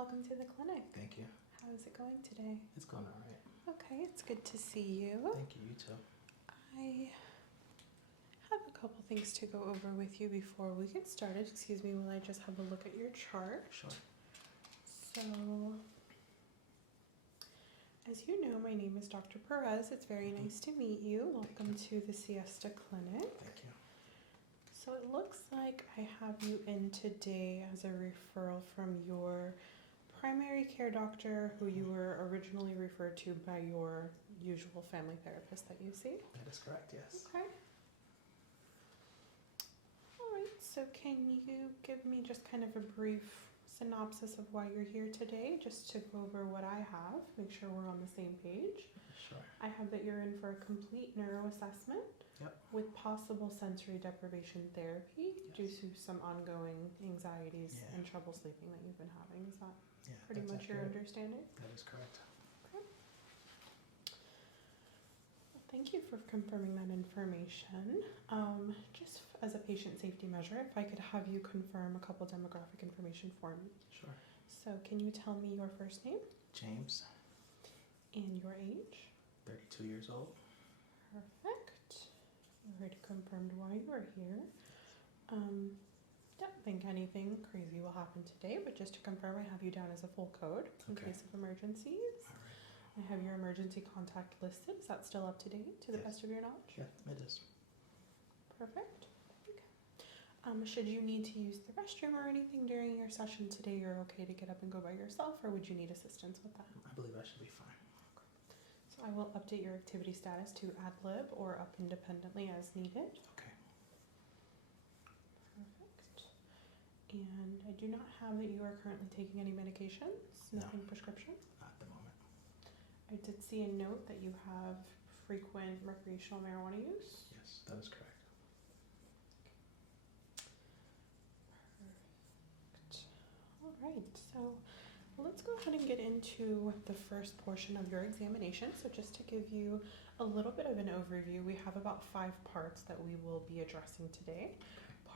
welcome to the clinic. Thank you. How is it going today? It's going all right. Okay, it's good to see you. Thank you. You too. I have a couple things to go over with you before we get started. Excuse me while I just have a look at your chart. Sure. So, as you know, my name is Dr. Perez. It's very nice to meet you. Welcome to the Siesta Clinic. Thank you. So it looks like I have you in today as a referral from your primary care doctor who you were originally referred to by your usual family therapist that you see. That is correct, yes. Okay. All right, so can you give me just kind of a brief synopsis of why you're here today, just to go over what I have, make sure we're on the same page. Sure. I have that you're in for a complete neuro assessment. Yep. With possible sensory deprivation therapy due to some ongoing anxieties and trouble sleeping that you've been having. Is that pretty much your understanding? That is correct. Okay. Well, thank you for confirming that information. Just as a patient safety measure, if I could have you confirm a couple demographic information for me. Sure. So can you tell me your first name? James. And your age? 32 years old. Perfect. You already confirmed why you are here. Don't think anything crazy will happen today, but just to confirm, I have you down as a full code in case of emergencies. All right. I have your emergency contact listed. Is that still up to date to the best of your knowledge? Yeah, it is. Perfect. Okay. Should you need to use the restroom or anything during your session today, you're okay to get up and go by yourself, or would you need assistance with that? I believe I should be fine. So I will update your activity status to ad lib or up independently as needed. Okay. Perfect. And I do not have that you are currently taking any medications, nothing prescription. Not at the moment. I did see a note that you have frequent recreational marijuana use. Yes, that is correct. Perfect. All right, so let's go ahead and get into the first portion of your examination. So just to give you a little bit of an overview, we have about 5 parts that we will be addressing today.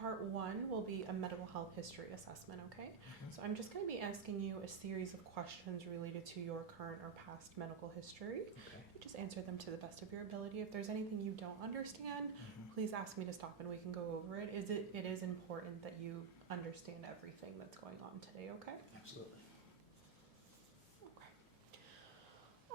Part 1 will be a medical health history assessment, okay? So I'm just going to be asking you a series of questions related to your current or past medical history. Okay. Just answer them to the best of your ability. If there's anything you don't understand, please ask me to stop and we can go over it. It is important that you understand everything that's going on today, okay? Absolutely.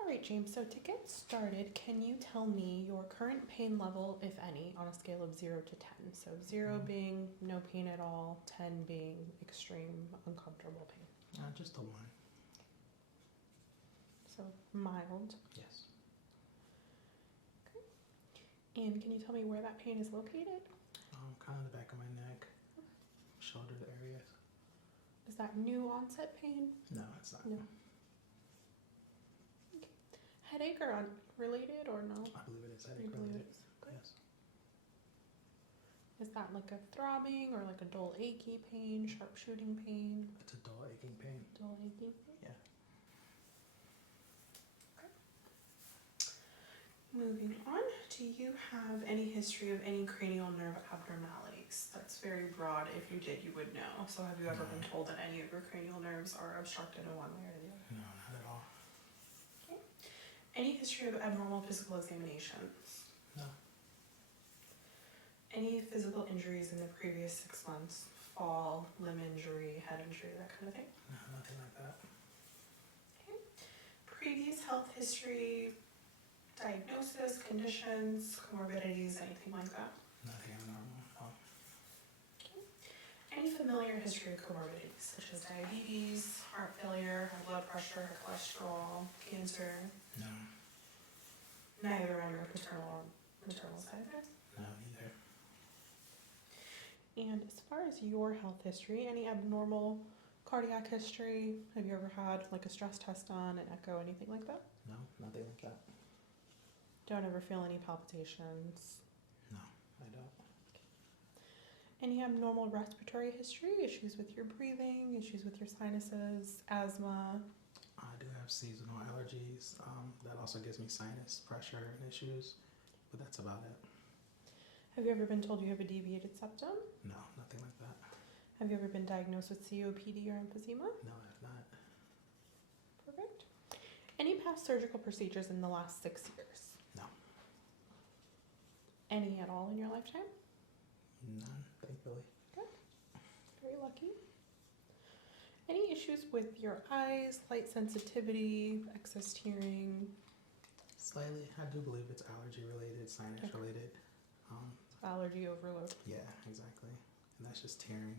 All right, James, so to get started, can you tell me your current pain level, if any, on a scale of 0 to 10? So 0 being no pain at all, 10 being extreme, uncomfortable pain. Just a 1. So mild. Yes. Okay. And can you tell me where that pain is located? Kind of the back of my neck, shoulder areas. Is that new onset pain? No, it's not. No. Headache or unrelated or no? I believe it is You headache believe related. it is? Okay. Yes. Is that like a throbbing or like a dull achy pain, sharp shooting pain? It's a dull aching pain. Dull aching pain? Yeah. Okay. Moving on, do you have any history of any cranial nerve abnormalities? That's very broad. If you did, you would know. So have you ever been told that any of your cranial nerves are obstructed in one way or the other? No, not at all. Any history of abnormal physical examinations? No. Any physical injuries in the previous 6 months? Fall, limb injury, head injury, that kind of thing? No, nothing like that. Okay. Previous health history, diagnosis, conditions, comorbidities, anything like that? Nothing abnormal. No. Okay. Any familiar history of comorbidities, such as diabetes, heart failure, high blood pressure, high cholesterol, cancer? No. Neither on your paternal or maternal side? No, neither. And as far as your health history, any abnormal cardiac history? Have you ever had like a stress test done, an echo, anything like that? No, nothing like that. Don't ever feel any palpitations? No, I don't. Any abnormal respiratory history? Issues with your breathing, issues with your sinuses, asthma? I do have seasonal allergies. That also gives me sinus pressure and issues, but that's about it. Have you ever been told you have a deviated septum? No, nothing like that. Have you ever been diagnosed with COPD or emphysema? No, I have not. Perfect. Any past surgical procedures in the last 6 years? No. Any at all in your lifetime? None, thankfully. Very lucky. Any issues with your eyes, light sensitivity, excess hearing? Slightly. I do believe it's allergy related, sinus related. Allergy overload. Yeah, exactly. And that's just tearing.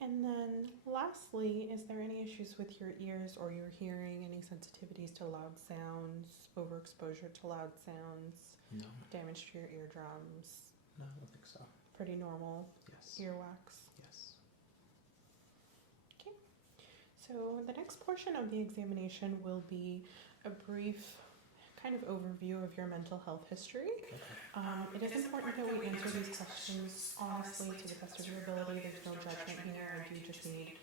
And then lastly, is there any issues with your ears or your hearing? Any sensitivities to loud sounds, overexposure to loud sounds, No. damage to your eardrums? No, I don't think so. Pretty normal. Yes. Earwax. Yes. Okay. So the next portion of the examination will be a brief kind of overview of your mental health history. Okay. It is important that we answer these questions honestly to the best of your ability. There's no judgment here. I do just need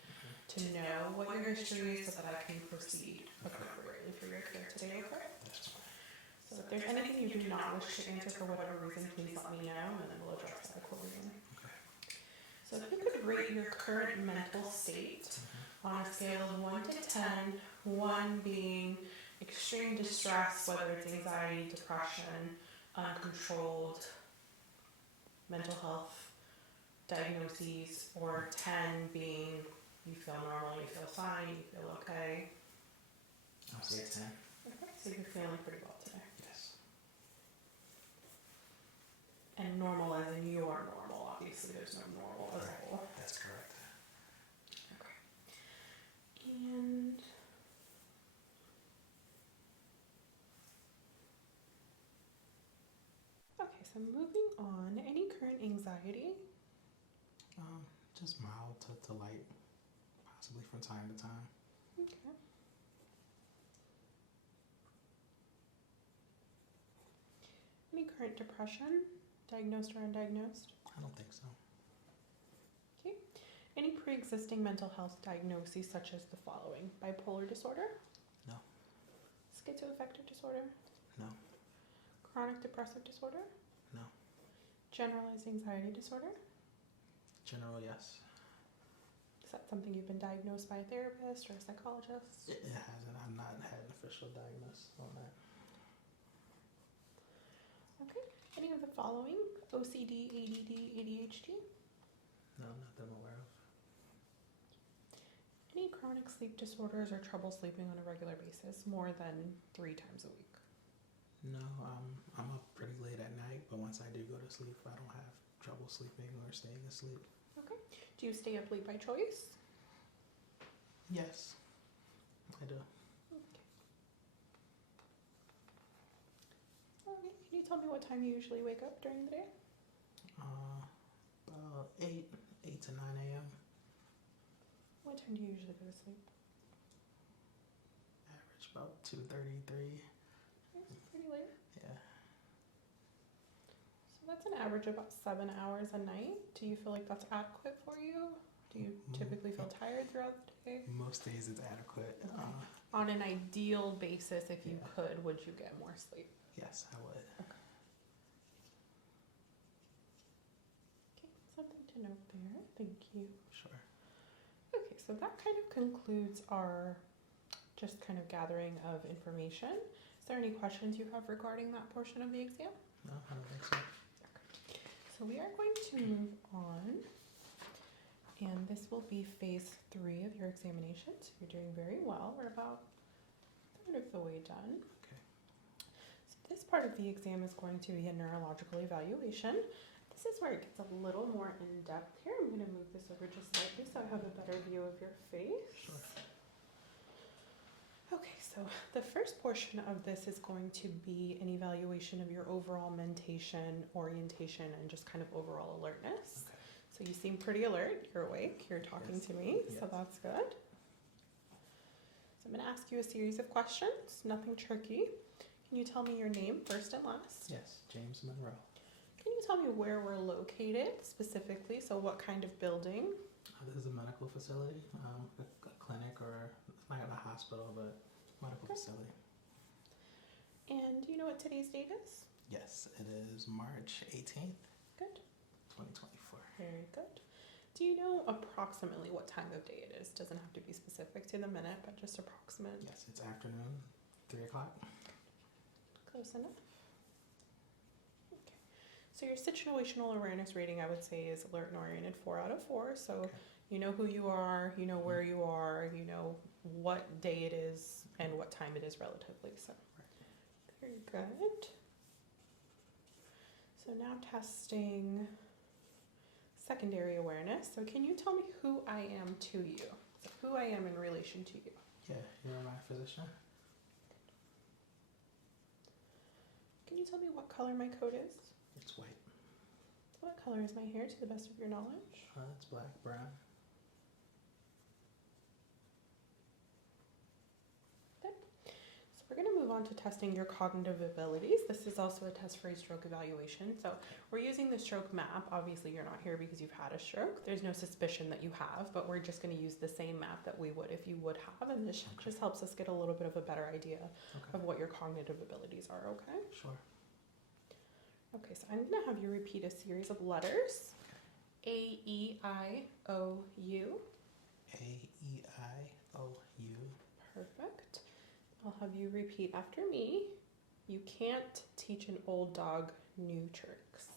to know what your history is so that I can proceed appropriately for your care today, okay? That's fine. So if there's anything you do not wish to answer for whatever reason, please let me know and then we'll address that accordingly. Okay. So if you could rate your current mental state on a scale of 1 to 10, 1 being extreme distress, whether it's anxiety, depression, uncontrolled mental health diagnoses, or 10 being you feel normal, you feel fine, you feel okay. I'll say 10. Okay, so you're feeling pretty well today. Yes. And normal as in you are normal, obviously there's no normal as a whole. That's correct. And okay, so moving on, any current anxiety? Just mild to light, possibly from time to time. Okay. Any current depression, diagnosed or undiagnosed? I don't think so. Okay. Any pre-existing mental health diagnoses such as the following: bipolar disorder? No. Schizoaffective disorder? No. Chronic depressive disorder? No. Generalized anxiety disorder? General, yes. Is that something you've been diagnosed by a therapist or a psychologist? It hasn't. I've not had an official diagnosis on that. Okay. Any of the following: OCD, ADD, ADHD? No, not that I'm aware of. Any chronic sleep disorders or trouble sleeping on a regular basis, more than 3 times a week? No, I'm up pretty late at night, but once I do go to sleep, I don't have trouble sleeping or staying asleep. Okay. Do you stay up late by choice? Yes, I do. Okay. Okay. Can you tell me what time you usually wake up during the day? About 8 to 9 a.m. What time do you usually go to sleep? Average about 2:33. Okay, pretty late. Yeah. So that's an average of about 7 hours a night. Do you feel like that's adequate for you? Do you typically feel tired throughout the day? Most days it's adequate. On an ideal basis, if you could, would you get more sleep? Yes, I would. Okay, something to note there. Thank you. Sure. Okay, so that kind of concludes our just kind of gathering of information. Is there any questions you have regarding that portion of the exam? No, I don't think so. So we are going to move on, and this will be phase 3 of your examination. So you're doing very well. We're about a third of the way done. Okay. So this part of the exam is going to be a neurological evaluation. This is where it gets a little more in depth here. I'm going to move this over just slightly so I have a better view of your face. Sure. Okay, so the first portion of this is going to be an evaluation of your overall mentation, orientation, and just kind of overall alertness. Okay. So you seem pretty alert, you're awake, you're talking Yes. to me, so Yes. that's good. So I'm going to ask you a series of questions, nothing tricky. Can you tell me your name first and last? Yes, James Monroe. Can you tell me where we're located specifically? So what kind of building? This is a medical facility, a clinic, or it's not a hospital, but medical facility. And do you know what today's date is? Yes, it is March 18th, Good. 2024. Very good. Do you know approximately what time of day it is? Doesn't have to be specific to the minute, but just approximate. Yes, it's afternoon, 3 o'clock. Close enough. Okay. So your situational awareness rating, I would say, is alert and oriented 4 out of 4. So Okay. you know who you are, you know where you are, you know what day it is and what time it is relatively. So very good. So now testing secondary awareness. So can you tell me who I am to you? So who I am in relation to you? Yeah, you're my physician. Can you tell me what color my coat is? It's white. What color is my hair to the best of your knowledge? It's black, brown. So we're going to move on to testing your cognitive abilities. This is also a test for a stroke evaluation. So we're using the stroke map. Obviously, you're not here because you've had a stroke. There's no suspicion that you have, but we're just going to use the same map that we would if you would have. And this just helps us get a little bit of a better idea of what your cognitive abilities are, okay? Sure. Okay, so I'm going to have you repeat a series of letters. A, E, I, O, U. A, E, I, O, U. Perfect. I'll have you repeat after me. You can't teach an old dog new tricks.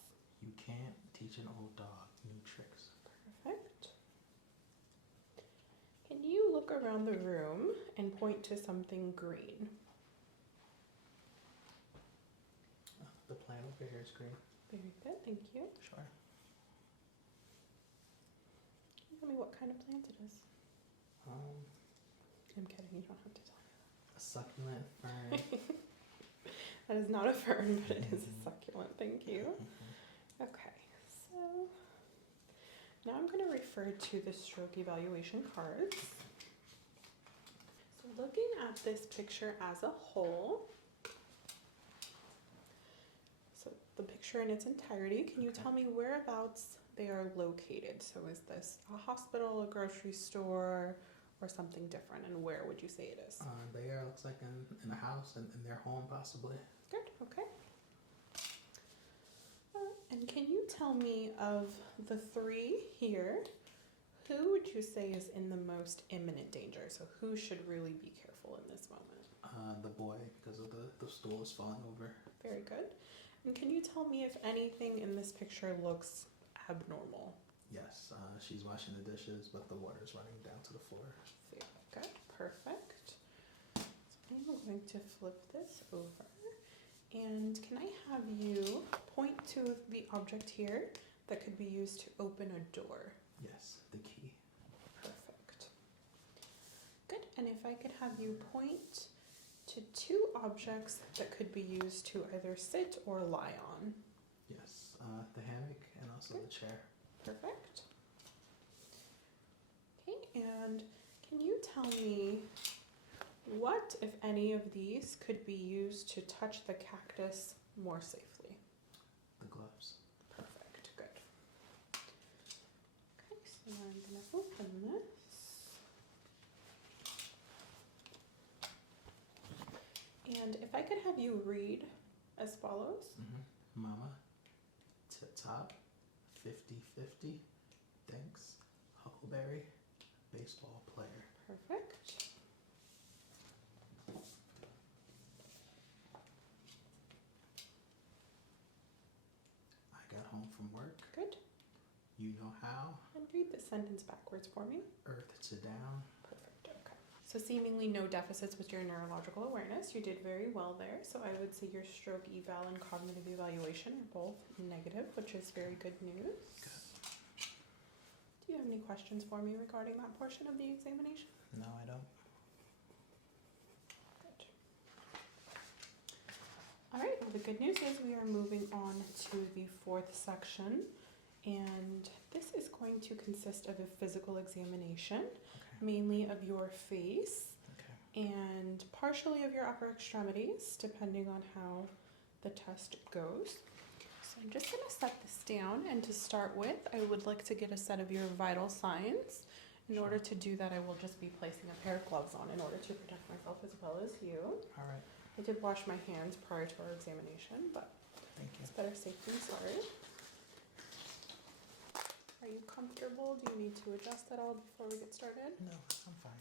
You can't teach an old dog new tricks. Perfect. Can you look around the room and point to something green? The plant over here is green. Very good, thank you. Sure. Tell me what kind of plant it is. Um, I'm kidding, you don't have to tell me a succulent fern. that. That is not a fern, but it is a succulent, thank you. Okay, so now I'm going to refer to the stroke evaluation cards. So looking at this picture as a whole, so the picture in its entirety, can you tell me whereabouts they are located? So is this a hospital, a grocery store, or something different? And where would you say it is? There looks like in a house, in their home possibly. Good, okay. And can you tell me of the 3 here, who would you say is in the most imminent danger? So who should really be careful in this moment? The boy, because of the stool is falling over. Very good. And can you tell me if anything in this picture looks abnormal? Yes, she's washing the dishes, but the water is running down to the floor. Very good, perfect. So I'm going to flip this over. And can I have you point to the object here that could be used to open a door? Yes, the key. Perfect. Good, and if I could have you point to 2 objects that could be used to either sit or lie on. Yes, the hammock and also the chair. Perfect. Okay, and can you tell me what, if any of these, could be used to touch the cactus more safely? The gloves. Perfect, good. Okay, so I'm going to open this. And if I could have you read as follows. Mama, tip-top, 50-50, thanks, Huckleberry, baseball player. Perfect. I got home from work. Good. You know how. And read the sentence backwards for me. Earth to down. Perfect, okay. So seemingly no deficits with your neurological awareness. You did very well there. So I would say your stroke eval and cognitive evaluation are both negative, which is very good news. Good. Do you have any questions for me regarding that portion of the examination? No, I don't. Good. All right, well, the good news is we are moving on to the 4th section, and this is going to consist of a physical examination, mainly of your face and partially of your upper extremities, depending on how the test goes. So I'm just going to set this down, and to start with, I would like to get a set of your vital signs. In order to do that, I will just be placing a pair of gloves on in order to protect myself as well as you. All right. I did wash my hands prior to our examination, but Thank you. it's better safe than sorry. Are you comfortable? Do you need to adjust at all before we get started? No, I'm fine.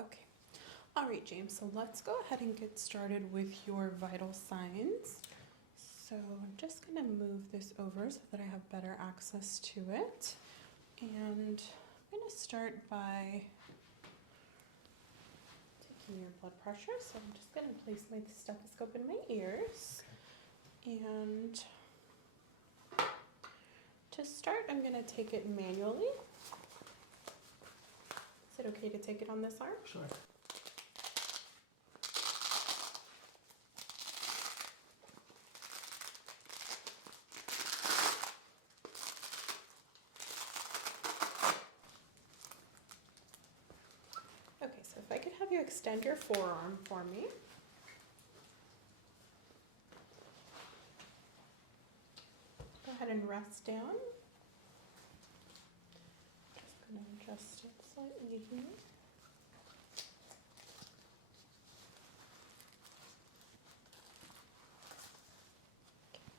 Okay. All right, James, so let's go ahead and get started with your vital signs. So I'm just going to move this over so that I have better access to it. And I'm going to start by taking your blood pressure. So I'm just going to place my stethoscope in my ears. And to start, I'm going to take it manually. Is it okay to take it on this arm? Sure. Okay, so if I could have you extend your forearm for me. Go ahead and rest down. Just going to adjust it slightly here.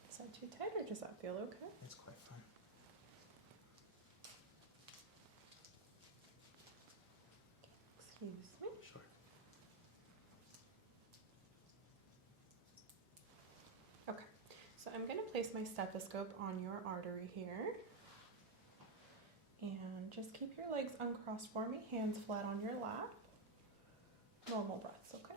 Is that too tight or does that feel okay? It's quite fine. Excuse me. Sure. Okay, so I'm going to place my stethoscope on your artery here. And just keep your legs uncrossed for me, hands flat on your lap. Normal breaths, okay?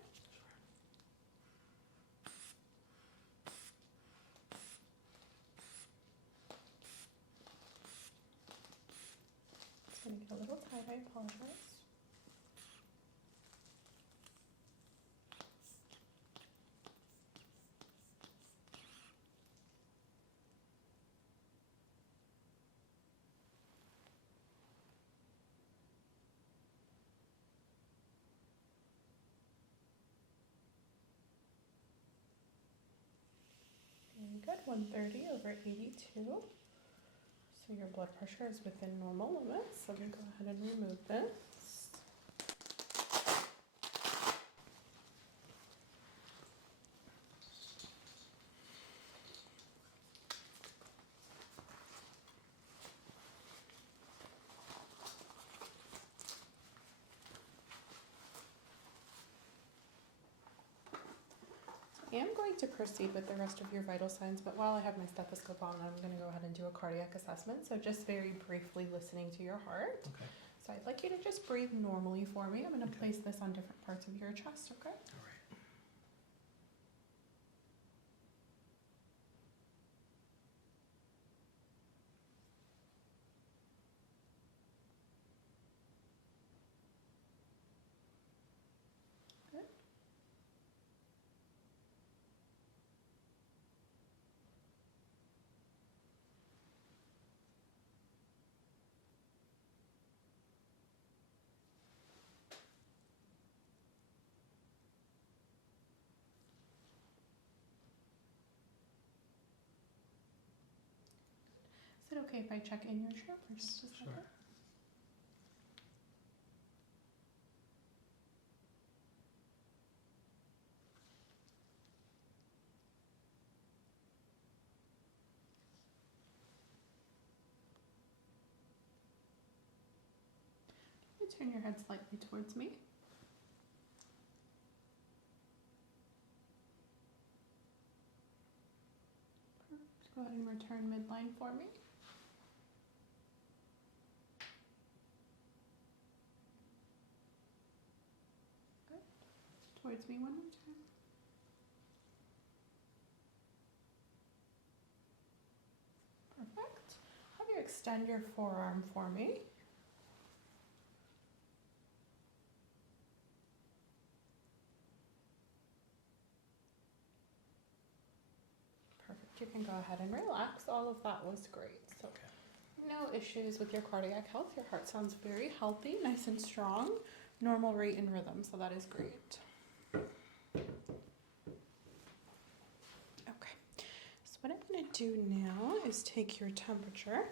It's going to get a little tight, I apologize. Very good, 130 over 82. So your blood pressure is within normal limits. So I'm going to go ahead and remove this. I am going to proceed with the rest of your vital signs, but while I have my stethoscope on, I'm going to go ahead and do a cardiac assessment. So just very briefly listening to your heart. Okay. So I'd like you to just breathe normally for me. I'm going to Okay. place this on different parts of your chest, okay? All right. Good. Is it okay if I check in your chair for just a second? Sure. You turn your head slightly towards me. Perfect. Go ahead and return midline for me. Good. Towards me one more time. Perfect. Have you extend your forearm for me. Perfect. You can go ahead and relax. All of that was great. So Okay. no issues with your cardiac health. Your heart sounds very healthy, nice and strong, normal rate and rhythm, so that is great. Okay, so what I'm going to do now is take your temperature.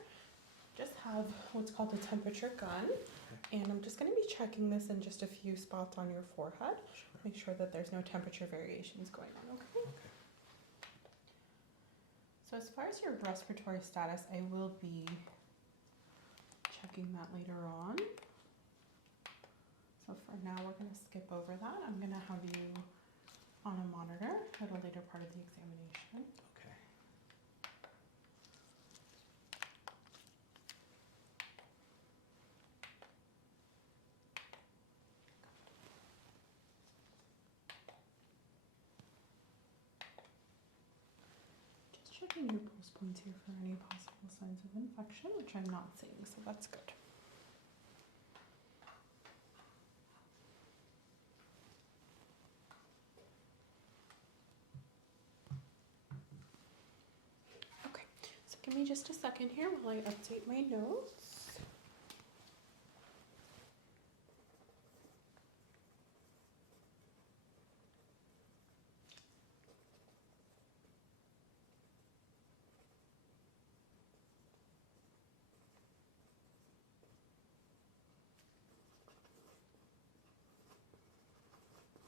Just have what's called a temperature gun, and I'm just going to be checking this in just a few spots on your forehead. Sure. Make sure that there's no temperature variations going on, okay? Okay. So as far as your respiratory status, I will be checking that later on. So for now, we're going to skip over that. I'm going to have you on a monitor at a later part of the examination. Okay. Just checking your pulse points here for any possible signs of infection, which I'm not seeing, so that's good. Okay, so give me just a second here while I update my notes.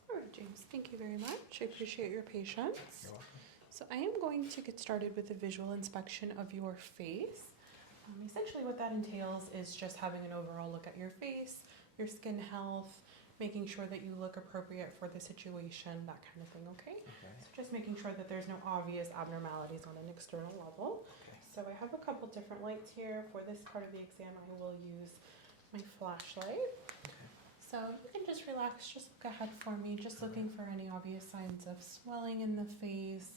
All right, James, thank you very much. I appreciate your patience. You're welcome. So I am going to get started with a visual inspection of your face. Essentially what that entails is just having an overall look at your face, your skin health, making sure that you look appropriate for the situation, that kind of thing, okay? Okay. So just making sure that there's no obvious abnormalities on an external level. Okay. So I have a couple different lights here. For this part of the exam, I will use my flashlight. Okay. So you can just relax, just look ahead for me, just looking for any obvious signs of swelling in the face,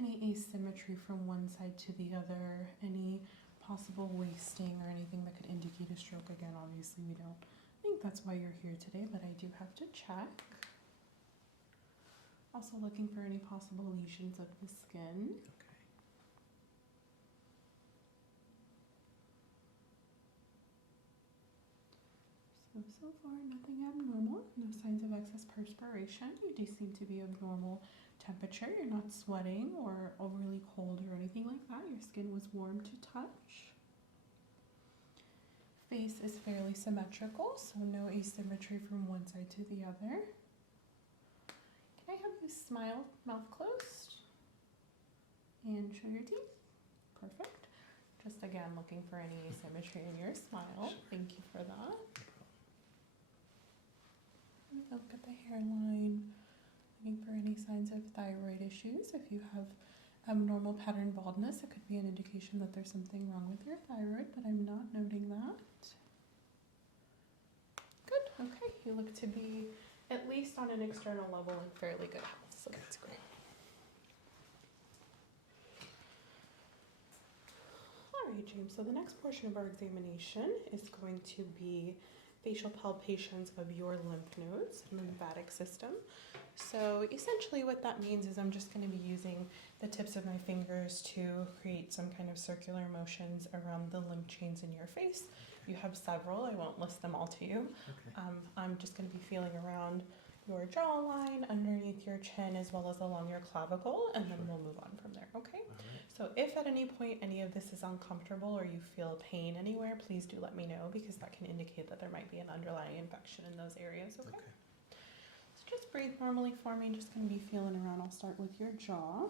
any asymmetry from one side to the other, any possible wasting or anything that could indicate a stroke. Again, obviously we don't think that's why you're here today, but I do have to check. Also looking for any possible lesions of the skin. Okay. So far nothing abnormal, no signs of excess perspiration. You do seem to be of normal temperature. You're not sweating or overly cold or anything like that. Your skin was warm to touch. Face is fairly symmetrical, so no asymmetry from one side to the other. Can I have you smile, mouth closed? And show your teeth. Perfect. Just again looking for any asymmetry in your smile. Sure. Thank you for that. No problem. Look at the hairline. Looking for any signs of thyroid issues. If you have abnormal pattern baldness, it could be an indication that there's something wrong with your thyroid, but I'm not noting that. Good, okay. You look to be, at least on an external level, in fairly good health, so that's great. All right, James, so the next portion of our examination is going to be facial palpations of your lymph nodes and lymphatic system. So essentially what that means is I'm just going to be using the tips of my fingers to create some kind of circular motions around the lymph chains in your face. You have several, I won't list them all to you. Okay. I'm just going to be feeling around your jawline, underneath your chin, as well as along your clavicle, and then we'll move on from there, okay? All right. So if at any point any of this is uncomfortable or you feel pain anywhere, please do let me know, because that can indicate that there might be an underlying infection in those areas, okay? Okay. So just breathe normally for me. Just going to be feeling around. I'll start with your jaw.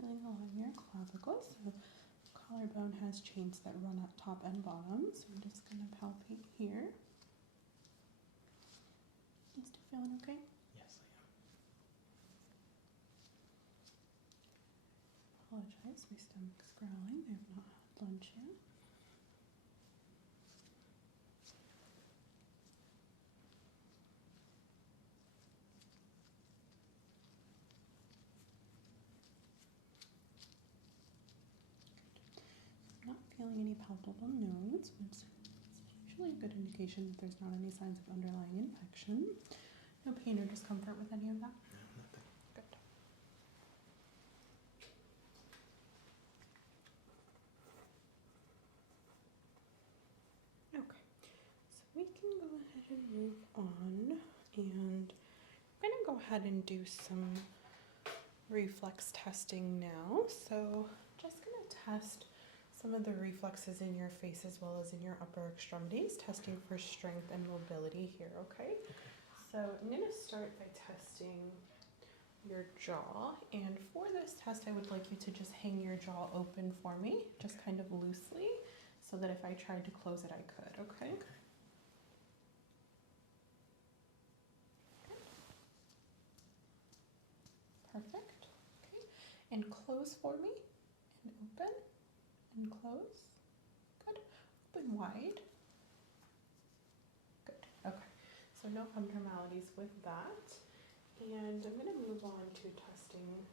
Feeling along your clavicle. So collarbone has chains that run up top and bottom. So I'm just going to palpate here. You still feeling okay? Yes, I am. Apologize, my stomach's growling. I have not had lunch yet. I'm not feeling any palpable nodes, but it's usually a good indication that there's not any signs of underlying infection. No pain or discomfort with any of that? No, nothing. Good. Okay, so we can go ahead and move on, and I'm going to go ahead and do some reflex testing now. So just going to test some of the reflexes in your face as well as in your upper extremities, testing for strength and mobility here, okay? So I'm going to start by testing your jaw, and for this test I would like you to just hang your jaw open for me, just kind of loosely, so that if I tried to close it I could, okay? Perfect. Okay. And close for me, and open, and close. Good. Open wide. Good. Okay. So no abnormalities with that. And I'm going to move on to testing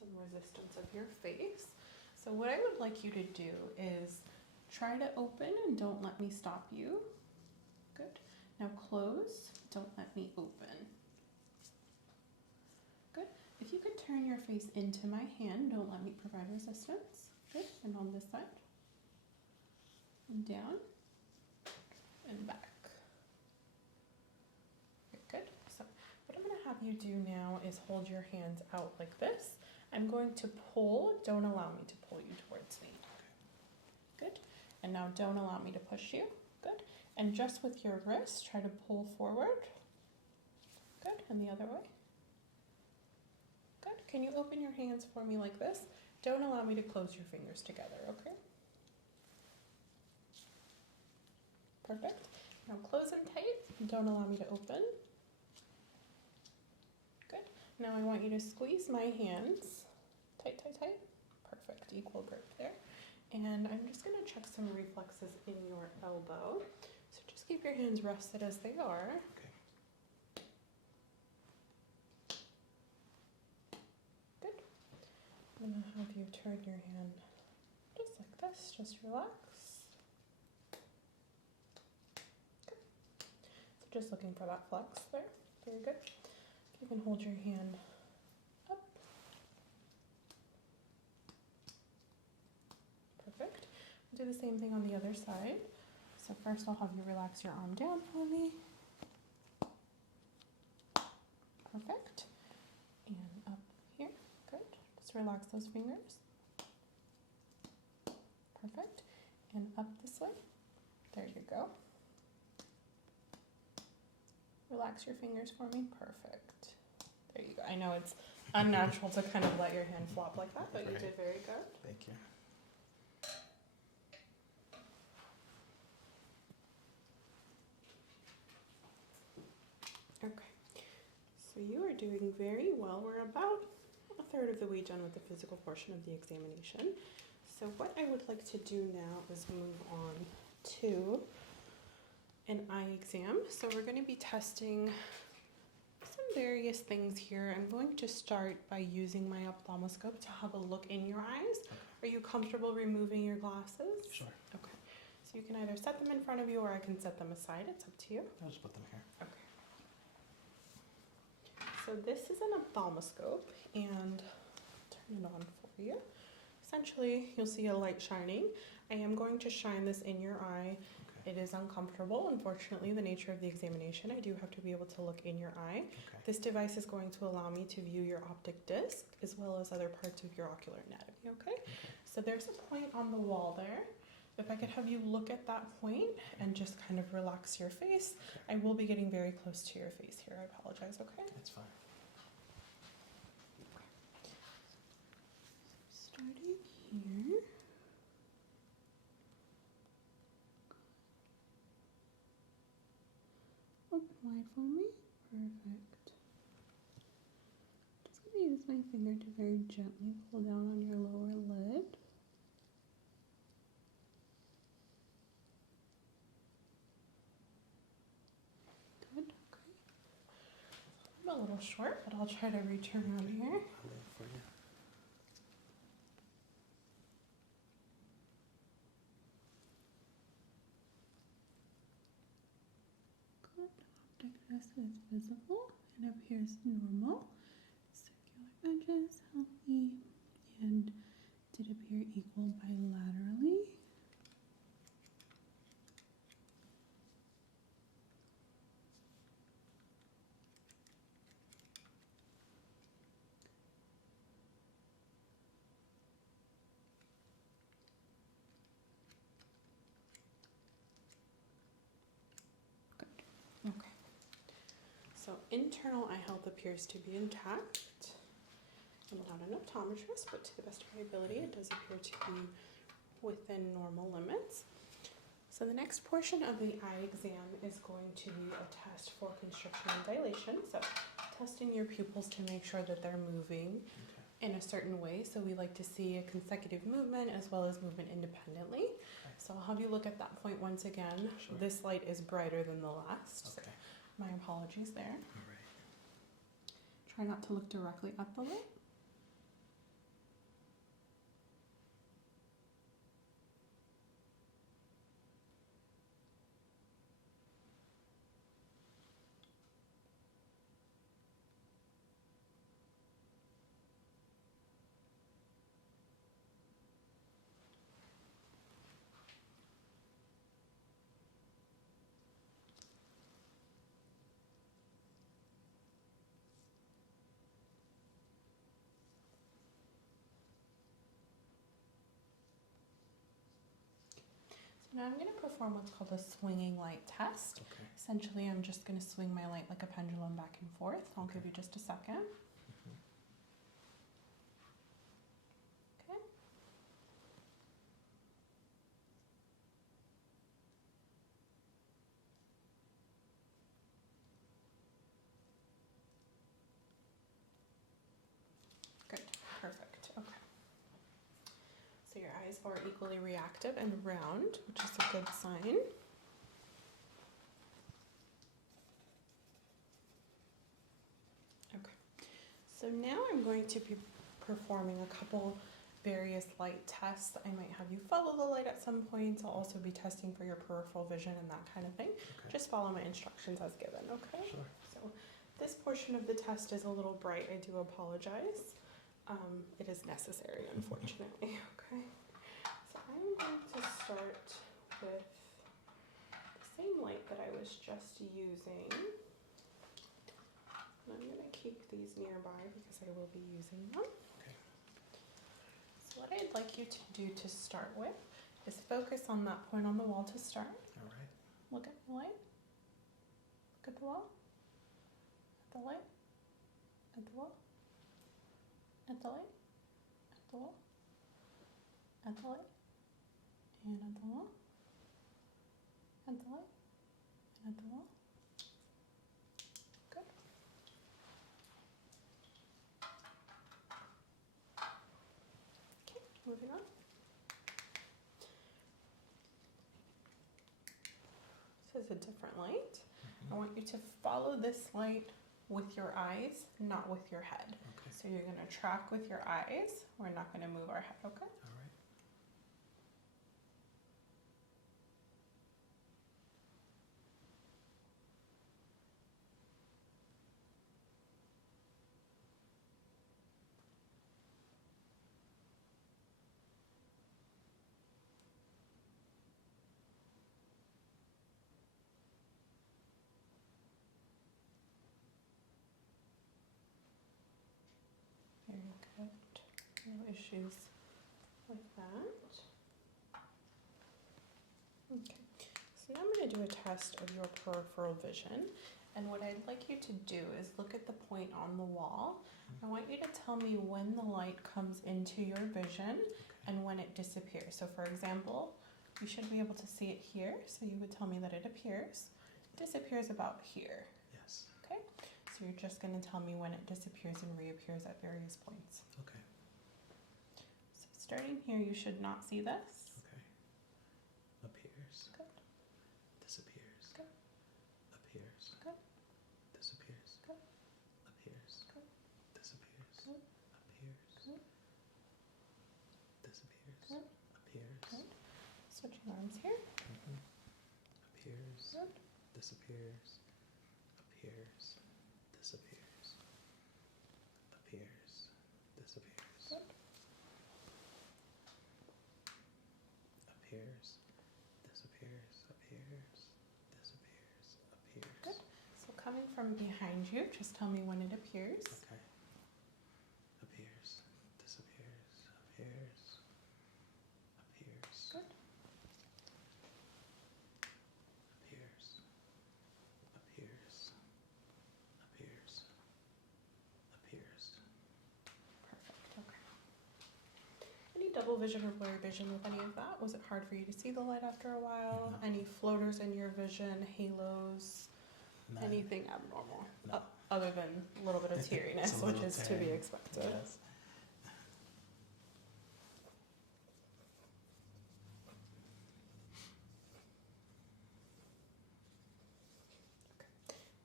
some resistance of your face. So what I would like you to do is try to open and don't let me stop you. Good. Now close, don't let me open. Good. If you could turn your face into my hand, don't let me provide resistance. Good. And on this side. And down. And back. Good. So what I'm going to have you do now is hold your hands out like this. I'm going to pull. Don't allow me to pull you towards me. Good. And now don't allow me to push you. Good. And just with your wrist, try to pull forward. Good. And the other way. Good. Can you open your hands for me like this? Don't allow me to close your fingers together, okay? Perfect. Now close them tight. Don't allow me to open. Good. Now I want you to squeeze my hands. Tight, tight, tight. Perfect. Equal grip there. And I'm just going to check some reflexes in your elbow. So just keep your hands rested as they are. I'm going to have you turn your hand just like this, just relax. Good. So just looking for that flex there. Very good. You can hold your hand up. Perfect. We'll do the same thing on the other side. So first I'll have you relax your arm down for me. Perfect. And up here. Good. Just relax those fingers. Perfect. And up this way. There you go. Relax your fingers for me. Perfect. There you go. I know it's unnatural to kind of let your hand flop like that, but you did very good. Thank you. Okay. So you are doing very well. We're about a third of the way done with the physical portion of the examination. So what I would like to do now is move on to an eye exam. So we're going to be testing some various things here. I'm going to start by using my ophthalmoscope to have a look in your eyes. Are you comfortable removing your glasses? Sure. Okay. So you can either set them in front of you or I can set them aside. It's up to you. I'll just put them here. Okay. So this is an ophthalmoscope, and turn it on for you. Essentially, you'll see a light shining. I am going to shine this in your eye. Okay. It is uncomfortable. Unfortunately, the nature of the examination, I do have to be able to look in your eye. Okay. This device is going to allow me to view your optic disc as well as other parts of your ocular anatomy, okay? So there's a point on the wall there. If I could have you look at that point and just kind of relax your face. Okay. I will be getting very close to your face here. I apologize, okay? That's fine. Starting here. Open wide for me. Perfect. Just going to use my finger to very gently pull down on your lower lid. Good, okay. I'm a little short, but I'll try to reach around here. I'll lean for you. Good. Optic disc is visible and appears normal. Circular edges healthy and did appear equal bilaterally. Okay. So internal eye health appears to be intact. I'm not an optometrist, but to the best of my ability, it does appear to be within normal limits. So the next portion of the eye exam is going to be a test for constriction and dilation. So testing your pupils to make sure that they're moving in a certain way. So we like to see a consecutive movement as well as movement independently. So I'll have you look at that point once again. Sure. This light is brighter than the last. Okay. So my apologies there. All right. Try not to look directly at the light. Now I'm going to perform what's called a swinging light test. Okay. Essentially, I'm just going to swing my light like a pendulum back and forth. I'll give you just a second. Okay. Good. Perfect. Okay. So your eyes are equally reactive and round, which is a good sign. Okay. So now I'm going to be performing a couple various light tests. I might have you follow the light at some points. I'll also be testing for your peripheral vision and that kind of thing. Okay. Just follow my instructions as given, okay? Sure. So this portion of the test is a little bright. I do apologize. It is necessary, unfortunately, okay? So I'm going to start with the same light that I was just using. And I'm going to keep these nearby because I will be using them. Okay. So what I'd like you to do to start with is focus on that point on the wall to start. All right. Look at the light. Look at the wall. At the light. At the wall. At the light. At the wall. At the light. And at the wall. At the light. And at the wall. Good. Okay, moving on. This is a different light. I want you to follow this light with your eyes, not with your head. Okay. So you're going to track with your eyes. We're not going to move our head, okay? All right. Very good. No issues with that. Okay. So now I'm going to do a test of your peripheral vision. And what I'd like you to do is look at the point on the wall. I want you to tell me when the light comes into your vision and when it disappears. So for example, you should be able to see it here. So you would tell me that it appears. Disappears about here. Yes. Okay? So you're just going to tell me when it disappears and reappears at various points. Okay. So starting here, you should not see this. Okay. Appears. Good. Disappears. Good. Appears. Good. Disappears. Good. Appears. Good. Disappears. Good. Appears. Good. Disappears. Good. Appears. Good. Switching arms here. Mhm. Appears. Good. Disappears. Appears. Disappears. Appears. Disappears. Good. Appears. Disappears. Appears. Disappears. Appears. Good. So coming from behind you, just tell me when it appears. Okay. Appears. Disappears. Appears. Appears. Good. Appears. Appears. Appears. Appears. Perfect. Okay. Any double vision or blurry vision with any of that? Was it hard for you to see the light after a while? No. Any floaters in your vision, halos, None. anything abnormal? No. Other than a little bit of It's teariness, a which little is to be tearing. expected. Yes.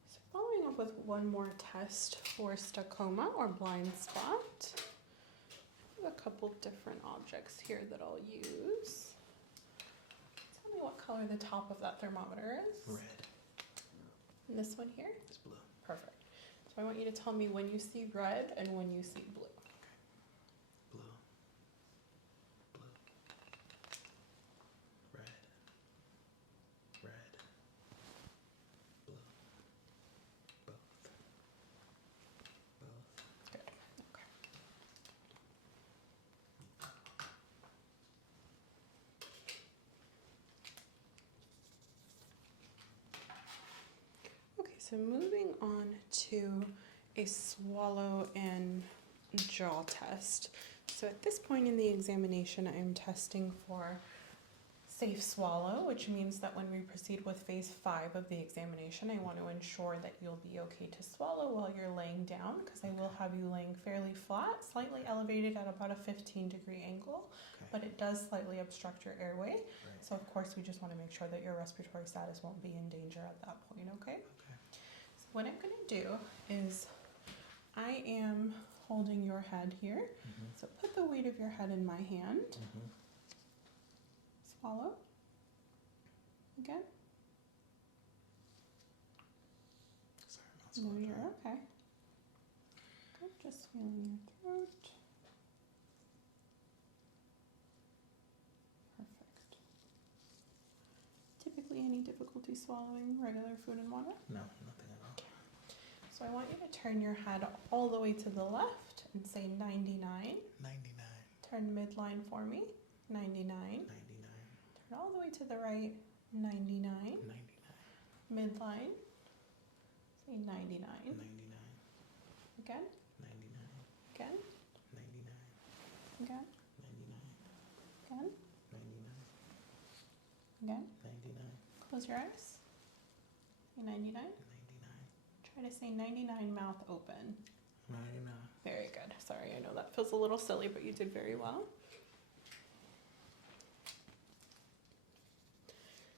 So following up with one more test for stachoma or blind spot. I have a couple different objects here that I'll use. Tell me what color the top of that thermometer is. Red. And this one here? It's blue. Perfect. So I want you to tell me when you see red and when you see blue. Blue. Blue. Red. Red. Blue. Both. Both. Good. Okay. Okay, so moving on to a swallow and jaw test. So at this point in the examination, I'm testing for safe swallow, which means that when we proceed with phase 5 of the examination, I want to ensure that you'll be okay to swallow while you're laying down, because I will have you laying fairly flat, slightly elevated at about a 15-degree angle, Okay. but it does slightly obstruct your airway. Right. So of course, we just want to make sure that your respiratory status won't be in danger at that point, okay? Okay. So what I'm going to do is I am holding your head here. Mhm. So put the weight of your head in my hand. Mhm. Swallow. Again. Sorry, I'm not No, swallowing. you're okay. Good, just feeling your throat. Perfect. Typically, any difficulty swallowing regular food and water? No, nothing at all. So I want you to turn your head all the way to the left and say 99. 99. Turn midline for me. 99. 99. Turn all the way to the right. 99. 99. Midline. Say 99. 99. Again. 99. Again. 99. Again. 99. Again. 99. Again. 99. Close your eyes. Say 99. 99. Try to say 99 mouth open. 99. Very good. Sorry, I know that feels a little silly, but you did very well.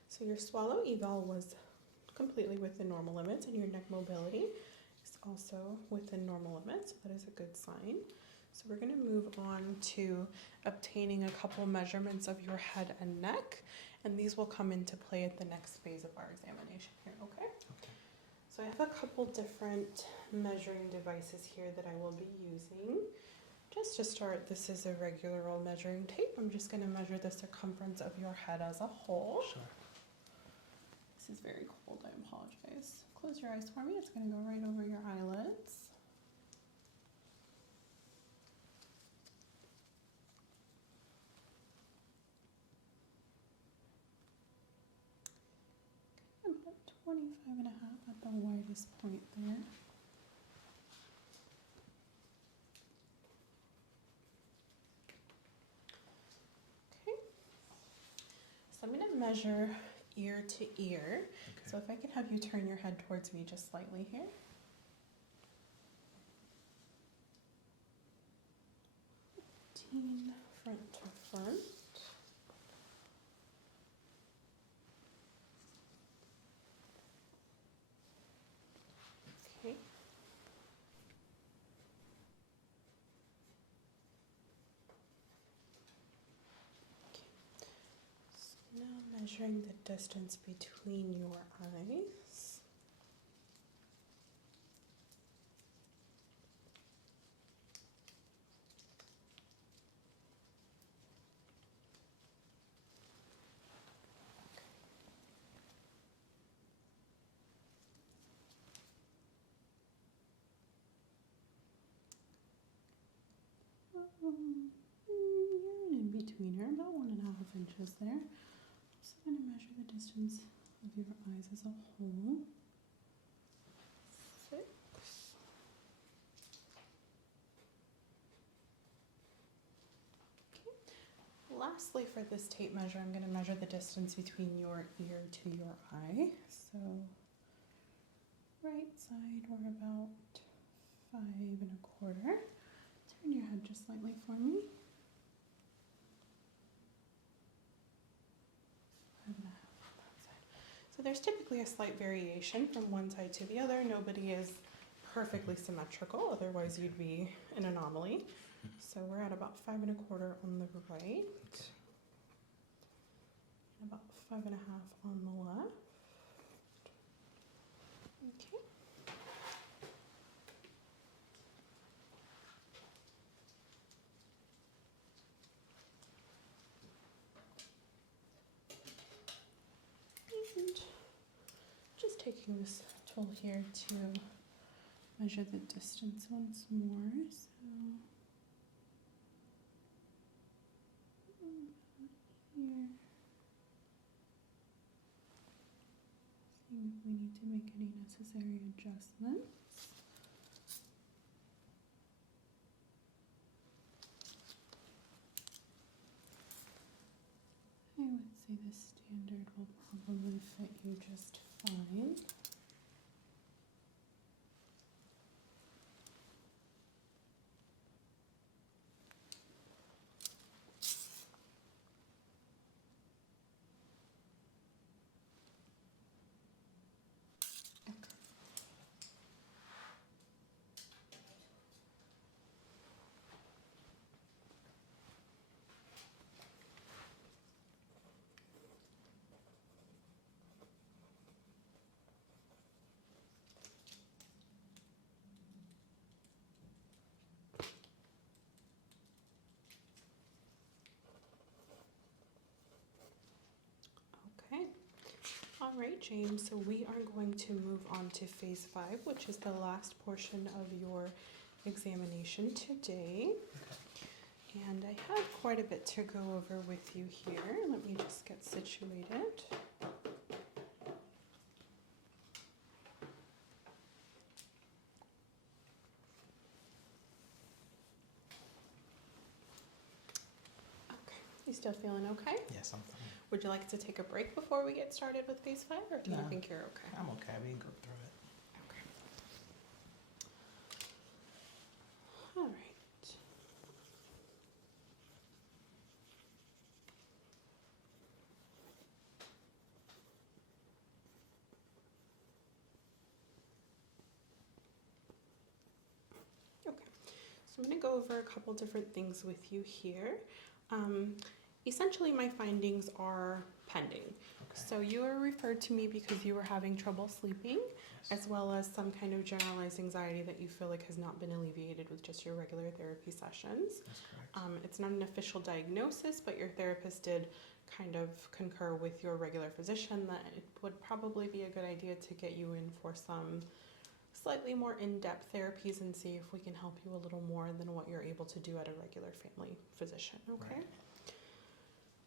So your swallow eval was completely within normal limits, and your neck mobility is also within normal limits. So that is a good sign. So we're going to move on to obtaining a couple measurements of your head and neck, and these will come into play at the next phase of our examination here, okay? Okay. So I have a couple different measuring devices here that I will be using. Just to start, this is a regular old measuring tape. I'm just going to measure the circumference of your head as a whole. Sure. This is very cold, I apologize. Close your eyes for me. It's going to go right over your eyelids. About 25 and a half at the widest point there. Okay. So I'm going to measure ear to ear. Okay. So if I could have you turn your head towards me just slightly here. 15 front to front. Okay. So now measuring the distance between your eyes. You're in between her, about 1.5 inches there. So I'm going to measure the distance of your eyes as a whole. 6. Okay. Lastly, for this tape measure, I'm going to measure the distance between your ear to your eye. So right side, we're about 5.25. Turn your head just slightly for me. 5.5 on that side. So there's typically a slight variation from one side to the other. Nobody is perfectly symmetrical, otherwise you'd be an anomaly. So we're at about 5.25 on the right, and about 5.5 on the left. Okay. And just taking this tool here to measure the distance once more. So here, seeing if we need to make any necessary adjustments. I would say the standard will probably fit you just fine. Okay. All right, James, so we are going to move on to phase 5, which is the last portion of your examination today. And I have quite a bit to go over with you here. Let me just get situated. Okay, you still feeling okay? Yes, I'm fine. Would you like to take a break before we get started with phase 5, or do you No. think you're okay? I'm okay. We can go through it. Okay. All right. Okay. So I'm going to go over a couple different things with you here. Essentially, my findings are pending. Okay. So you were referred to me because you were having trouble sleeping, Yes. as well as some kind of generalized anxiety that you feel like has not been alleviated with just your regular therapy sessions. That's correct. It's not an official diagnosis, but your therapist did kind of concur with your regular physician that it would probably be a good idea to get you in for some slightly more in-depth therapies and see if we can help you a little more than what you're able to do at a regular family physician, okay?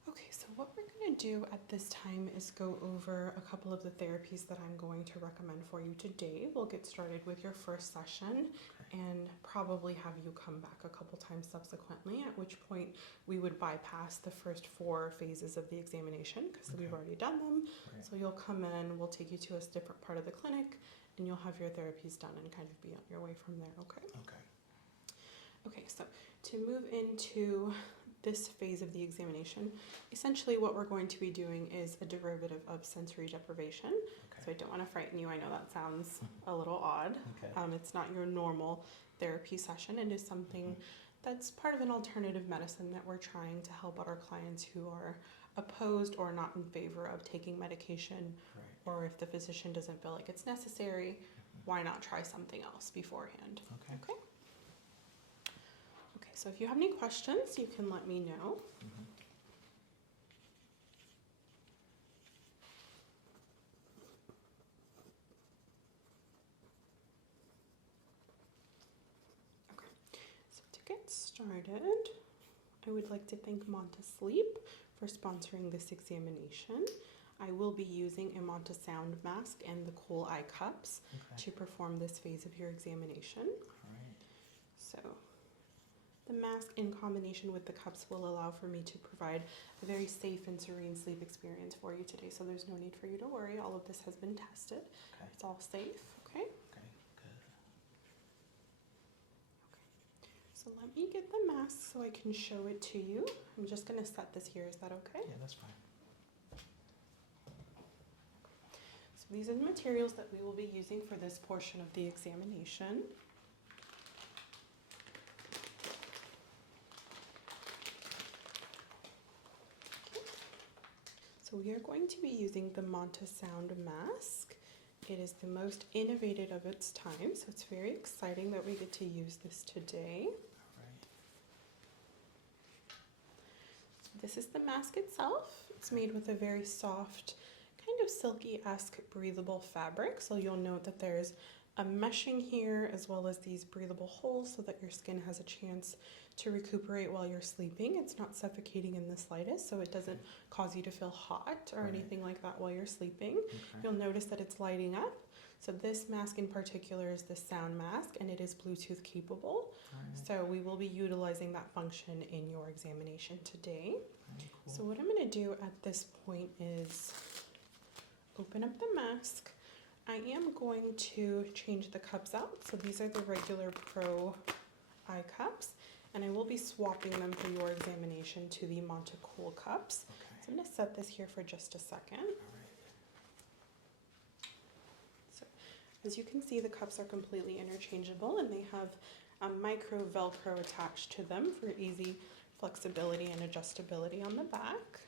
Right. Okay, so what we're going to do at this time is go over a couple of the therapies that I'm going to recommend for you today. We'll get started with your first session and probably have you come back a couple times subsequently, at which point we would bypass the first 4 phases of the examination because we've already done them. Right. So you'll come in, we'll take you to a different part of the clinic, and you'll have your therapies done and kind of be on your way from there, okay? Okay. Okay, so to move into this phase of the examination, essentially what we're going to be doing is a derivative of sensory deprivation. So I don't want to frighten you. I know that sounds a little odd. Okay. It's not your normal therapy session. It is something that's part of an alternative medicine that we're trying to help out our clients who are opposed or not in favor of taking medication, Right. or if the physician doesn't feel like it's necessary, why not try something else beforehand? Okay. Okay. Okay, so if you have any questions, you can let me know. Okay, so to get started, I would like to thank Manta Sleep for sponsoring this examination. I will be using a Manta Sound mask and the Cool Eye cups to perform this phase of your examination. All right. So the mask in combination with the cups will allow for me to provide a very safe and serene sleep experience for you today. So there's no need for you to worry. All of this has been tested. Okay. It's all safe, okay? Okay. Good. So let me get the mask so I can show it to you. I'm just gonna set this here, is that okay? Yeah, that's fine. So these are the materials that we will be using for this portion of the examination. So we are going to be using the Manta Sound mask. It is the most innovative of its time, so it's very exciting that we get to use this today. All right. This is the mask itself. It's made with a very soft, kind of silky-esque breathable fabric. So you'll note that there's a meshing here as well as these breathable holes so that your skin has a chance to recuperate while you're sleeping. It's not suffocating in the slightest, so it doesn't cause you to feel hot or anything like that while you're sleeping. Okay. You'll notice that it's lighting up. So this mask in particular is the sound mask, and it is Bluetooth capable. All right. So we will be utilizing that function in your examination today. Very cool. So what I'm going to do at this point is open up the mask. I am going to change the cups out. So these are the regular Pro Eye cups, and I will be swapping them for your examination to the Manta Cool cups. Okay. So I'm going to set this here for just a second. All right. So as you can see, the cups are completely interchangeable, and they have a micro Velcro attached to them for easy flexibility and adjustability on the back.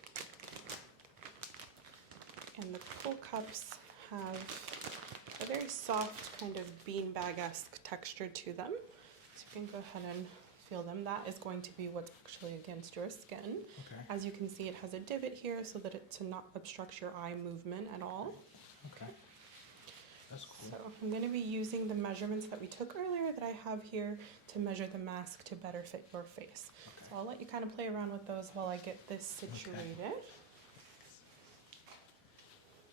And the Cool cups have a very soft kind of beanbag-esque texture to them. So you can go ahead and feel them. That is going to be what's actually against your skin. Okay. As you can see, it has a divot here so that it to not obstruct your eye movement at all. Okay. That's cool. So I'm going to be using the measurements that we took earlier that I have here to measure the mask to better fit your face. Okay. So I'll let you kind of play around with those while I get this situated.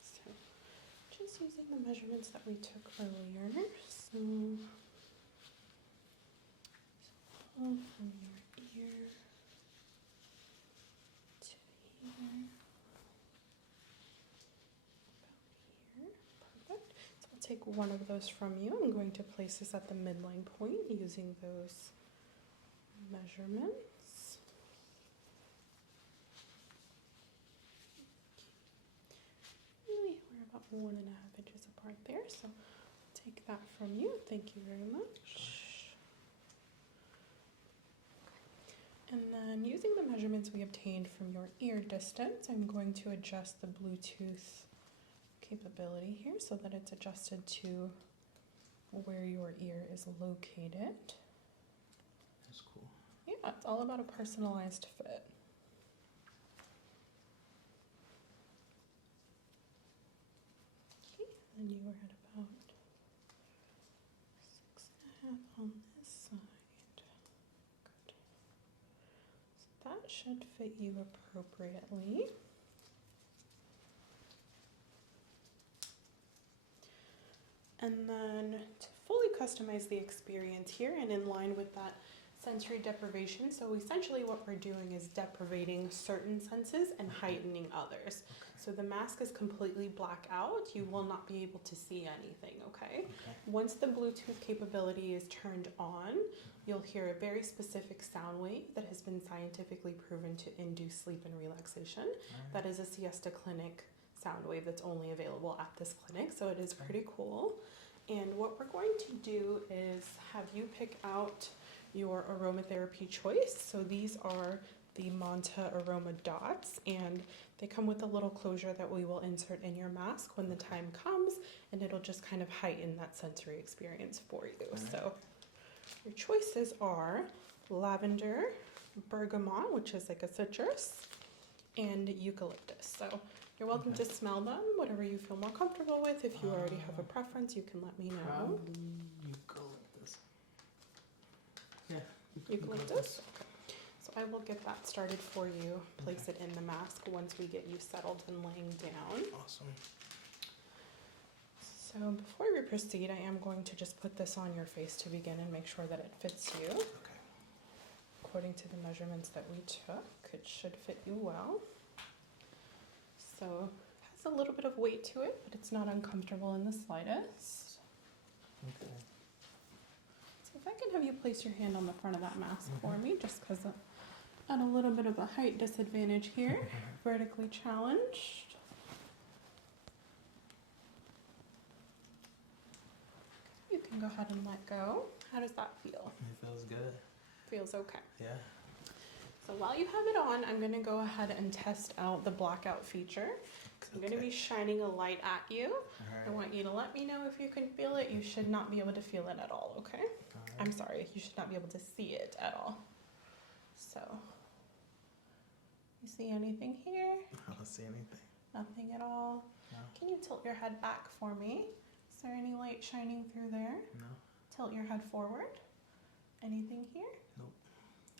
So just using the measurements that we took earlier. So from your ear to here. Perfect. So I'll take one of those from you. I'm going to place this at the midline point using those measurements. We're about 1.5 inches apart there, so I'll take that from you. Thank you very much. And then using the measurements we obtained from your ear distance, I'm going to adjust the Bluetooth capability here so that it's adjusted to where your ear is located. That's cool. Yeah, it's all about a personalized fit. Okay, and you were at about 6.5 on this side. Good. So that should fit you appropriately. And then to fully customize the experience here and in line with that sensory deprivation, so essentially what we're doing is deprivating certain senses and heightening others. So the mask is completely black out. You will not be able to see anything, okay? Once the Bluetooth capability is turned on, you'll hear a very specific sound wave that has been scientifically proven to induce sleep and relaxation. That is a siesta clinic sound wave that's only available at this clinic, so it is pretty cool. And what we're going to do is have you pick out your aromatherapy choice. So these are the Manta aroma dots, and they come with a little closure that we will insert in your mask when the time comes, and it'll just kind of heighten that sensory experience for you. So your choices are lavender, bergamot, which is like a citrus, and eucalyptus. So you're welcome to smell them, whatever you feel more comfortable with. If you already have a preference, you can let me know. Probably eucalyptus. Yeah. Eucalyptus? Okay. So I will get that started for you, place it in the mask once we get you settled and laying down. Awesome. So before we proceed, I am going to just put this on your face to begin and make sure that it fits you. Okay. According to the measurements that we took, it should fit you well. So it has a little bit of weight to it, but it's not uncomfortable in the slightest. Okay. So if I can have you place your hand on the front of that mask for me, just because I'm at a little bit of a height disadvantage here, vertically challenged. You can go ahead and let go. How does that feel? It feels good. Feels okay. Yeah. So while you have it on, I'm going to go ahead and test out the blackout feature. I'm going to be shining a light at you. I want you to let me know if you can feel it. You should not be able to feel it at all, okay? I'm sorry, you should not be able to see it at all. So, you see anything here? I don't see anything. Nothing at all? No. Can you tilt your head back for me? Is there any light shining through there? No. Tilt your head forward. Anything here? Nope.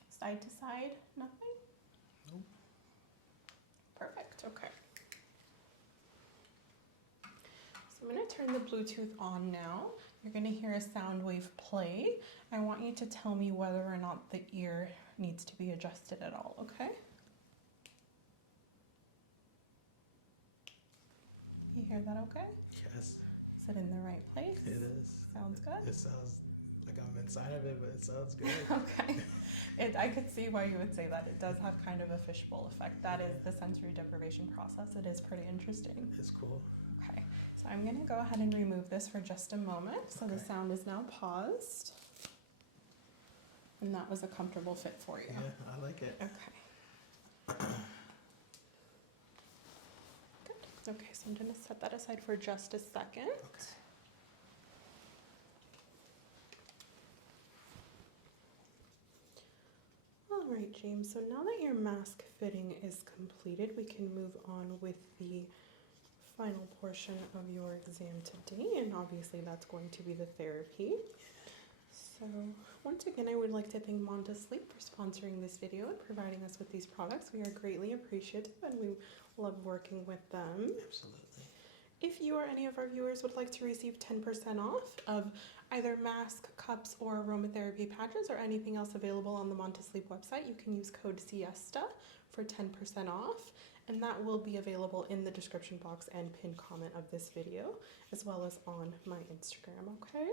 Side to side? Nothing? Nope. Perfect, okay. So I'm going to turn the Bluetooth on now. You're going to hear a sound wave play. I want you to tell me whether or not the ear needs to be adjusted at all, okay? You hear that okay? Yes. Is it in the right place? It is. Sounds good? It sounds like I'm inside of it, but it sounds good. Okay. I could see why you would say that. It does have kind of a fishbowl effect. That is the sensory deprivation process. It is pretty interesting. It's cool. Okay. So I'm going to go ahead and remove this for just a moment. So the sound is now paused. And that was a comfortable fit for you. Yeah, I like it. Okay. Good. Okay, so I'm going to set that aside for just a second. Okay. All right, James. So now that your mask fitting is completed, we can move on with the final portion of your exam today, and obviously that's going to be the therapy. So once again, I would like to thank Manta Sleep for sponsoring this video and providing us with these products. We are greatly appreciative and we love working with them. Absolutely. If you or any of our viewers would like to receive 10% off of either mask, cups, or aromatherapy patches or anything else available on the Manta Sleep website, you can use code SIESTA for 10% off. And that will be available in the description box and pinned comment of this video, as well as on my Instagram, okay?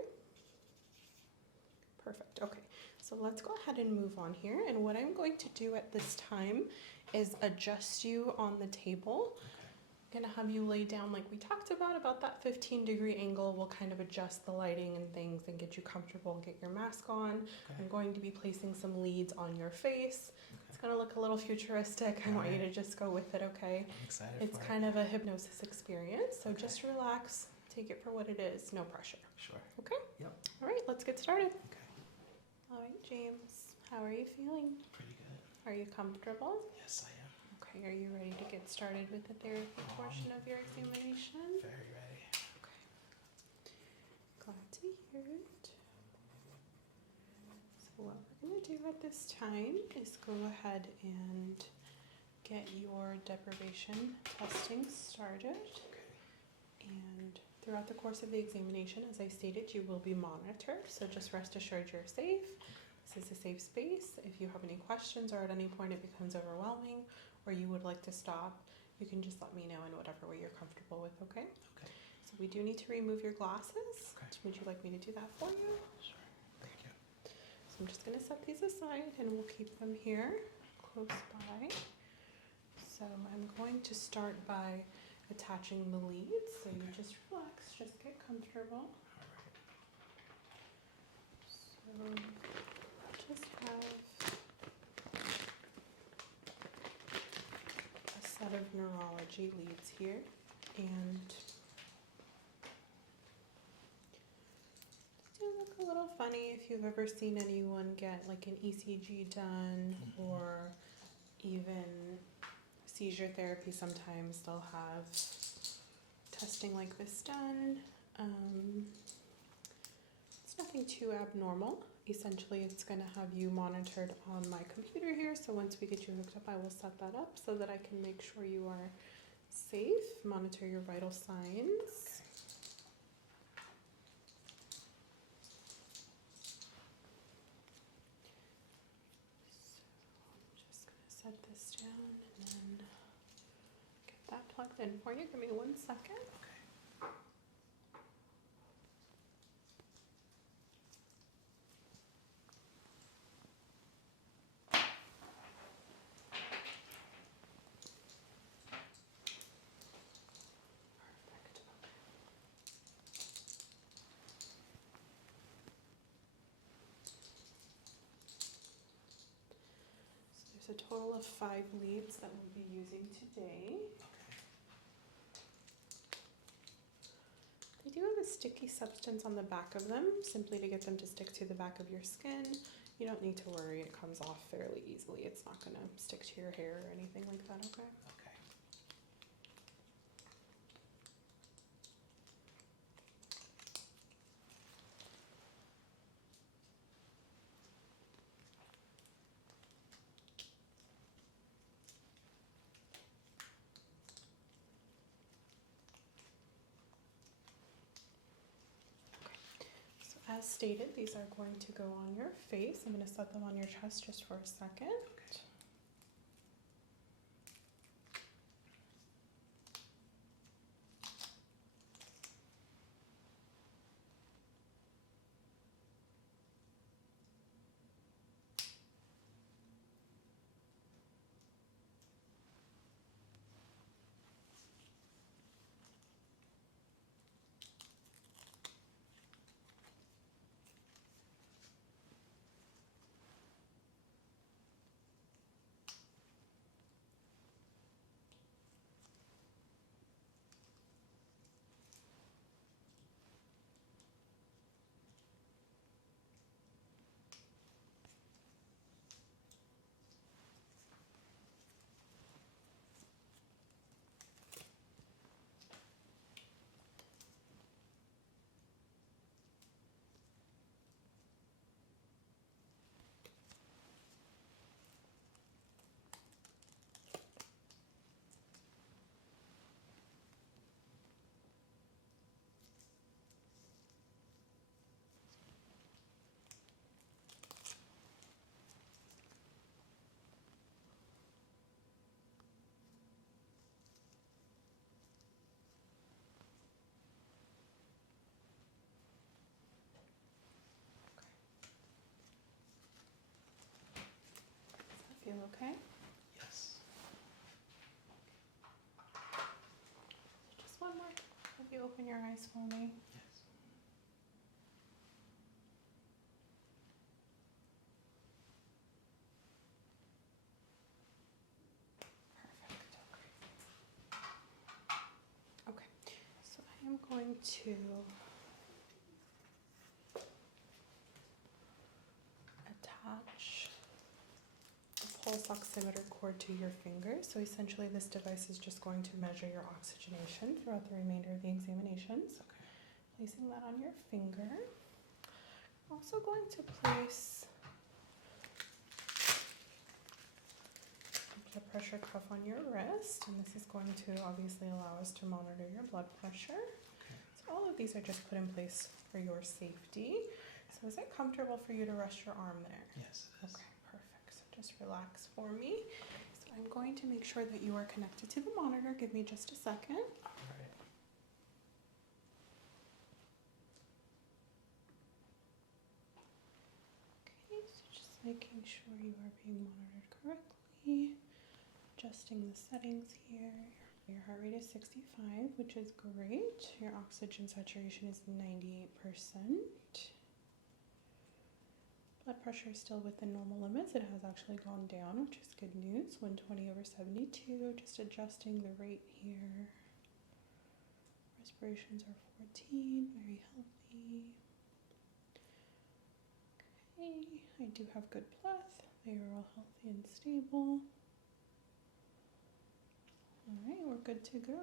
Perfect, okay. So let's go ahead and move on here. And what I'm going to do at this time is adjust you on the table. I'm gonna have you lay down like we talked about that 15-degree angle. We'll kind of adjust the lighting and things and get you comfortable and get your mask on. Okay. I'm going to be placing some leads on your face. It's gonna look a little futuristic. I want you to just go with it, okay? I'm excited It's for kind of a hypnosis experience, so just relax, take it for what it is, no pressure. Sure. Okay? Yep. All right, let's get started. Okay. All right, James, how are you feeling? Pretty good. Are you comfortable? Yes, I am. Okay, are you ready to get started with the therapy portion of your examination? Very ready. Okay. Glad to hear it. So what we're going to do at this time is go ahead and get your deprivation testing started. And throughout the course of the examination, as I stated, you will be monitored. So just rest assured you're safe. This is a safe space. If you have any questions or at any point it becomes overwhelming or you would like to stop, you can just let me know in whatever way you're comfortable with, okay? Okay. So we do need to remove your glasses. Okay. Would you like me to do that for you? Sure. Thank you. So I'm just going to set these aside and we'll keep them here close by. So I'm going to start by attaching the leads. So you just relax, just get comfortable. So just have a set of neurology leads here, and do look a little funny if you've ever seen anyone get like an ECG done, or even seizure therapy. Sometimes they'll have testing like this done. It's nothing too abnormal. Essentially, it's going to have you monitored on my computer here. So once we get you hooked up, I will set that up so that I can make sure you are safe, monitor your vital signs. So I'm just going to set this down and then get that plugged in for you. Give me 1 second. A total of 5 leads that we'll be using today. They do have a sticky substance on the back of them, simply to get them to stick to the back of your skin. You don't need to worry, it comes off fairly easily. It's not going to stick to your hair or anything like that, okay? As stated, these are going to go on your face. I'm going to set them on your chest just for a second. Feel okay? Yes. Just one more. Have you open your eyes for me? Yes. Perfect. Okay. So I am going to attach pulse oximeter cord to your finger. So essentially this device is just going to measure your oxygenation throughout the remainder of the examinations. Okay. Placing that on your finger. I'm also going to place blood pressure cuff on your wrist, and this is going to obviously allow us to monitor your blood pressure. Okay. So all of these are just put in place for your safety. So is it comfortable for you to rest your arm there? Yes, it is. Okay, perfect. So just relax for me. So I'm going to make sure that you are connected to the monitor. Give me just a second. All right. Okay, so just making sure you are being monitored correctly. Adjusting the settings here. Your heart rate is 65, which is great. Your oxygen saturation is 98%. Blood pressure is still within normal limits. It has actually gone down, which is good news. 120/72. Just adjusting the rate here. Respirations are 14, very healthy. Okay, I do have good breath. They are all healthy and stable. Alright, we're good to go.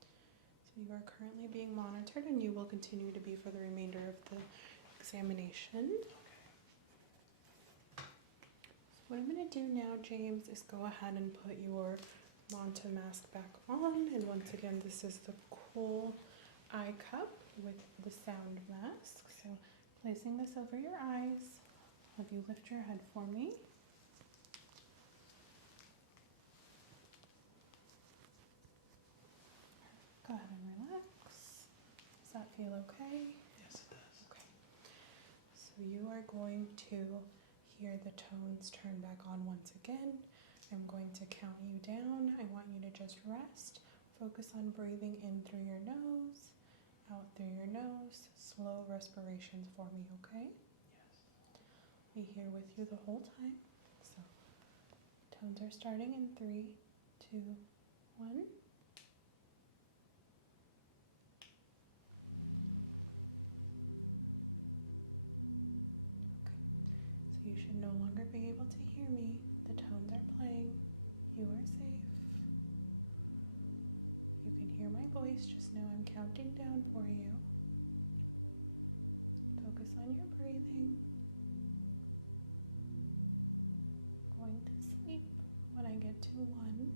So you are currently being monitored, and you will continue to be for the remainder of the examination. So what I'm going to do now, James, is go ahead and put your Manta mask back on. And once again, this is the cool eye cup with the sound mask. So placing this over your eyes, have you lift your head for me. Go ahead and relax. Does that feel okay? Yes, it does. Okay. So you are going to hear the tones turn back on once again. I'm going to count you down. I want you to just rest. Focus on breathing in through your nose, out through your nose. Slow respirations for me, okay? Yes. Be here with you the whole time. So tones are starting in 3, 2, 1. So you should no longer be able to hear me. The tones are playing. You are safe. You can hear my voice, just know I'm counting down for you. Focus on your breathing. Going to sleep when I get to 1.